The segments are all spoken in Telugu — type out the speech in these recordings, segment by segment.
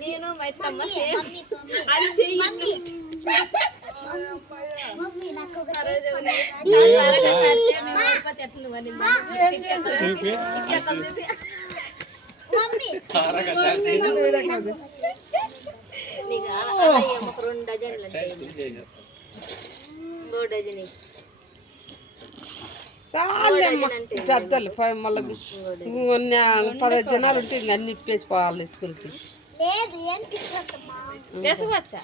నేను మైతమ్మ పెద్దలు మళ్ళీ 10 జనాలు ఉంటే ఇంక అన్ని ఇప్పేసిపోవాలి స్కూల్కి. వేసుకోవచ్చా?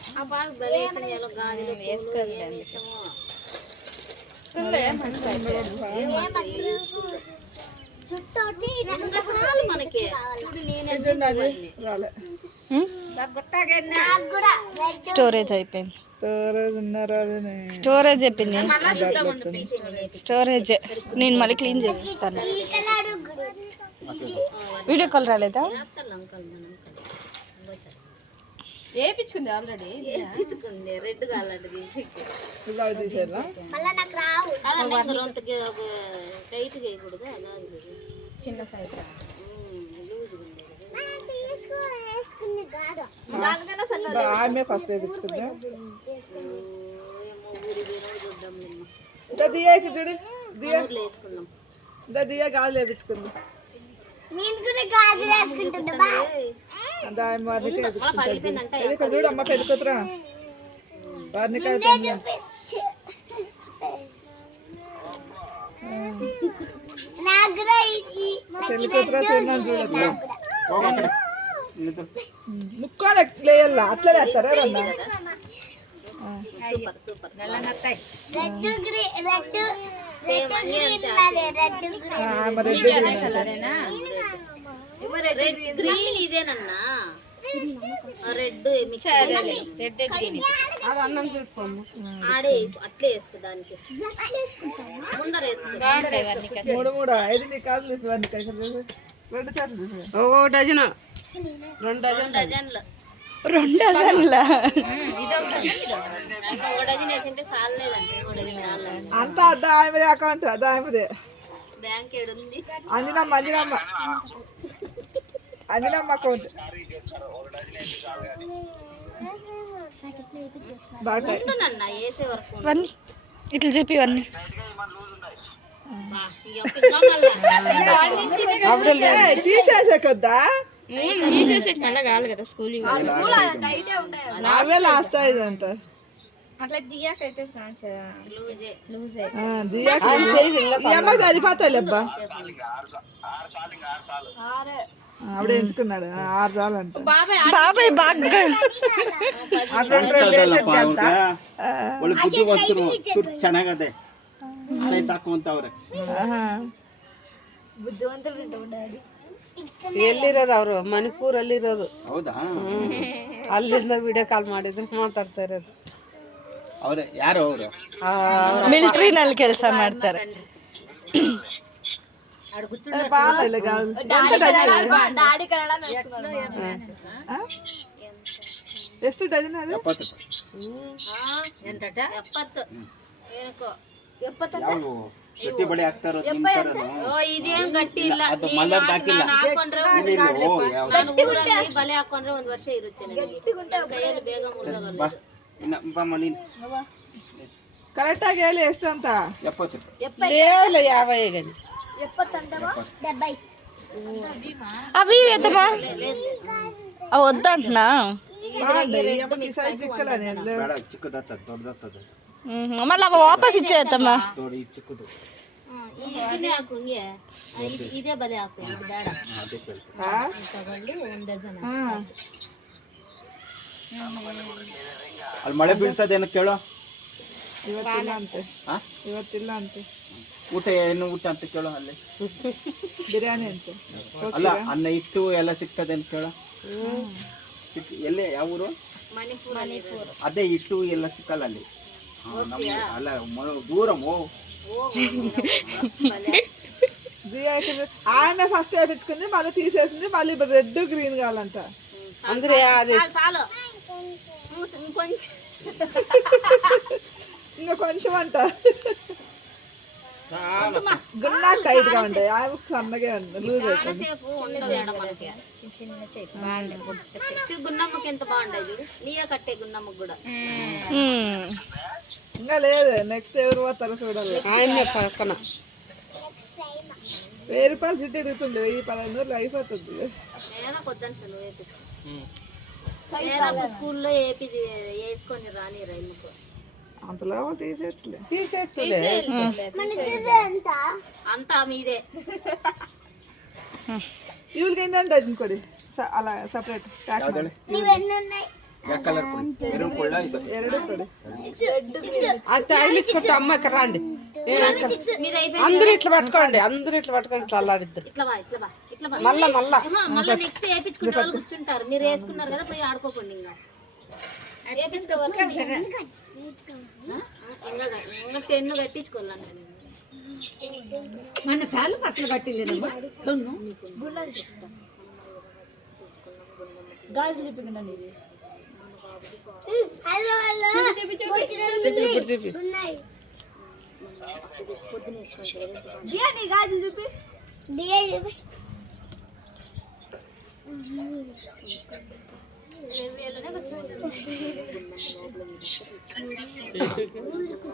స్టోరేజ్ అయిపోయింది. స్టోరేజ్ చెప్పింది. స్టోరేజ్ నేను మళ్ళీ క్లీన్ చేసిస్తాను. వీడియో కాల్ రాలేదా? వేపించుకుంది ఆల్రెడీ. వేపించుకుంది రెడ్ కాలండి. టైట్ చేయకూడదు, చిన్న సైజ్ ఫస్ట్ వేపించుకుందా. చూడు దియా గాజులు వేపించుకుంది. చూడు అమ్మ పెళ్లి కూతురా వారిని పెళ్లి కూతురా చూడండి చూడట్లా ముక్కోలే లేయాల అట్లా లేస్తారా రన్నా. మూడు 5 కాదు 2 చేతులు 2 డజన్ 2 డజన్లు 2 డజన్లా అంతా ఆమెదే అకౌంట్ ఆమెదే. బ్యాంక్ ఏడుంది? అంజనమ్మ అకౌంట్. ఇట్లా చెప్పి ఇవన్నీ తీసేసే కొద్దా తీసేసి మళ్ళీ కావాలి కదా స్కూల్ నావే లాస్ట్ ఇదంతా. అట్లా దియాకైతే సరిపోతాయి అబ్బా. ఆవిడ ఎంచుకున్నాడు 6 సార్లు అంట. బాబాయ్ బాగా ಚೆನ್ನಾಗದೆ ಸಾಕುವಂತವ್ರೆ ಎಲ್ಲಿರೋದು ಅವರು ಮಣಿಪುರ್ ಅಲ್ಲಿರೋದು. ಹೌದಾ? ಅಲ್ಲಿಂದ ವಿಡಿಯೋ ಕಾಲ್ ಮಾಡಿದ್ರು ಮಾತಾಡ್ತಾ ಇರೋದು. ಅವ್ರೆ ಯಾರು ಅವರು? ಮಿಲಿಟರಿನಲ್ಲಿ ಕೆಲಸ ಮಾಡ್ತಾರೆ. ಎಷ್ಟು ಡಜನ್ ಅದು? 70. ಗಟ್ಟಿ ಬಡಿ ಹಾಕ್ತಾರೋ ತಿಂತಾರೋ? ಇದೇನ್ ಗಟ್ಟಿ ಇಲ್ಲ. ಅದು ಮಲ್ಲದ್ ಹಾಕಿಲ್ಲ. ಬಲೆ ಹಾಕೊಂಡ್ರೆ 1 ವರ್ಷ ಇರುತ್ತೆ ಕೈಯಲ್ಲಿ ಬೇಗ ಮುರಿದೋಗಲ್ಲ. ಕರೆಕ್ಟ್ ಆಗಿ ಹೇಳಿ ಎಷ್ಟು ಅಂತ. 70. ಯಾವ ಈಗ 70 అవి వేద్దామా? అవి వద్దంటున్నా. మళ్ళీ అవి వాపస్ ఇచ్చేద్దామా? ಇದೇ ಬಲೆ ಹಾಕು, ಇದು ಬೇಡ. ತಗೊಂಡು 1 ಡಜನ್. ಅಲ್ಲಿ ಮಳೆ ಬೀಳ್ತದೇನೋ ಕೇಳೋ. ಇವತ್ತಿಲ್ಲ ಅಂತೆ. ಊಟ ಏನು ಊಟ ಅಂತ ಕೇಳೋ. ಅಲ್ಲಿ ಬಿರಿಯಾನಿ ಅಂತ ಅಲ್ಲ, ಅನ್ನ ಇಟ್ಟು ಎಲ್ಲ ಸಿಗ್ತದೆ ಅಂತ ಕೇಳೋ. ಎಲ್ಲಿ ಯಾವ ಊರು? ಮಣಿಪುರ್. ಅದೇ ಇಟ್ಟು ಎಲ್ಲ ಸಿಕ್ಕಲ್ಲ ಅಲ್ಲಿ. ಅಲ್ಲ దూరం. ఆమె ఫస్ట్ వేయించుకుంది, మళ్ళీ తీసేసింది, మళ్ళీ రెడ్ గ్రీన్ కావాలంట. ಅಂದ್ರೆ అది ఇంకా కొంచెం అంట. గున్నా టైట్ గా ఉంటాయి ఆమె సన్నగా ఉంటాయి లూజ్ అవుతుంది సేపు ఉండదు ఏడ మనకి గున్నమ్మకి ఎంత బాగుంటాయి చూడు నీయ కట్టే గున్నమ్మకి కూడా ఇంకా లేదు నెక్స్ట్ ఎవరు పోతారో చూడాలి ఆయన పక్కన 1000 రూపాయలు జిడ్డు ఎడుగుతుంది 1000-1500 అయిపోతుంది నేను కొద్దంత నువ్వు వేపించుకో నేను స్కూల్లో వేసుకొని రాని రైముకు అంతలో తీసేచ్చలే అంతా మీదే ఇవులకి ఏంటంటే ఇంకోటి అలా సపరేట్ కలర్ మెరూన్ కూడా ಎರಡು ಕೊಡಿ అది తగిలించుకుంటే అమ్మకి రండి మీద అయిపోయి అందరూ ఇట్లా పట్టుకోండి ఇట్లా అల్లాడిద్దరు ఇట్లా బా ఇట్లా బా ఇట్లా బా మళ్ళా మళ్ళీ నెక్స్ట్ వేయించుకుంటే వాళ్ళు కూర్చుంటారు మీరు వేసుకున్నారు కదా పోయి ఆడుకోకండి ఇంకా వేయించుకోవాలి ఇంకా 10 కట్టించుకోవాలి మన తాళ్ళు పక్కన కట్టలేదమ్మా తొన్ను గాజులు చెప్పిందండి గాజులు చూపి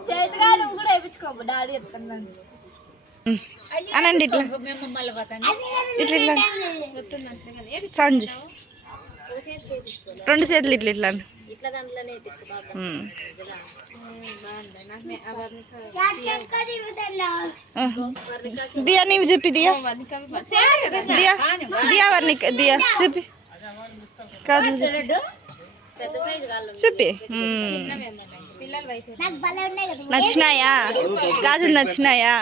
చేతిగా నువ్వు కూడా వేయించుకో డాడీ చెప్తున్నాను అనండి ఇట్లా ఇట్లా సౌండ్ రెండు చేతులు ఇట్లా ఇట్లా ఇట్లా దాంట్లోనే దియా నీవు చెప్పి దియా దియా దియా వర్ణిక దియా చెప్పి కాదు పెద్ద సైజు కాళ్ళు చెప్పి నచ్చినాయా గాజులు నచ్చినాయా